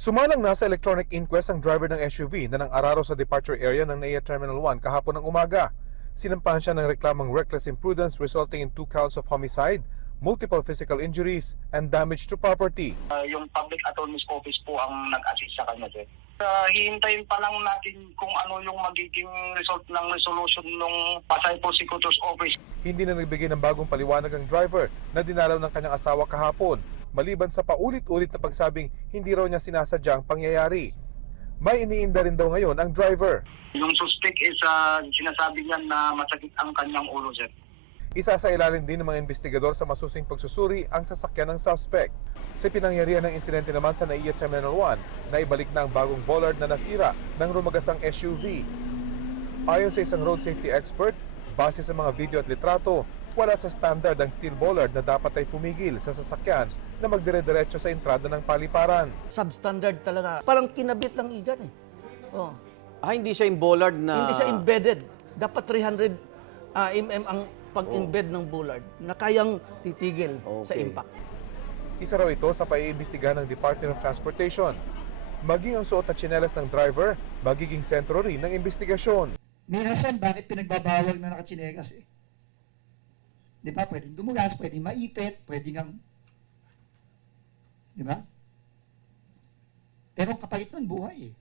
Sumalang nasa electronic inquest ang driver ng SUV na nang-araro sa departure area ng NAIA Terminal 1 kahapon ng umaga. Sinampahan siya ng reklamang reckless imprudence resulting in 2 counts of homicide, multiple physical injuries, and damage to property. Yung public attorney's office po ang nag-assist sa kanya, sir. Hihintayin pa lang natin kung ano yung magiging result ng resolution ng Pasay Prosecutor's Office. Hindi na nagbigay ng bagong paliwanag ang driver na dinalaw ng kanyang asawa kahapon, maliban sa paulit-ulit na pagsabing hindi raw niya sinasadyang pangyayari. May iniinda rin daw ngayon ang driver. Yung suspect is sinasabi niya na masakit ang kanyang ulo, sir. Isa sa ilalim din ng mga investigador sa masusing pagsusuri ang sasakyan ng suspect. Sa pinangyarihan ng insidente naman sa NAIA Terminal 1, na ibalik na ang bagong bollard na nasira ng rumagasang SUV. Ayon sa isang road safety expert, base sa mga video at litrato, wala sa standard ang steel bollard na dapat ay pumigil sa sasakyan na magdire-diretso sa entrada ng paliparan. Substandard talaga. Parang kinabit lang igan eh. Oh. Hindi siya yung bollard na... Hindi siya embedded. Dapat 300 mm ang pag-embed ng bollard na kayang titigil sa impact. Isa raw ito sa paiimbestigahan ng Department of Transportation. Maging ang suot at tsinelas ng driver, magiging sentro rin ng investigasyon. May rason bakit pinagbabawal na nakatsinelas eh. Di ba? Pwedeng dumugas, pwedeng maipit, pwedeng ang... Di ba? Pero kapalit nun buhay eh.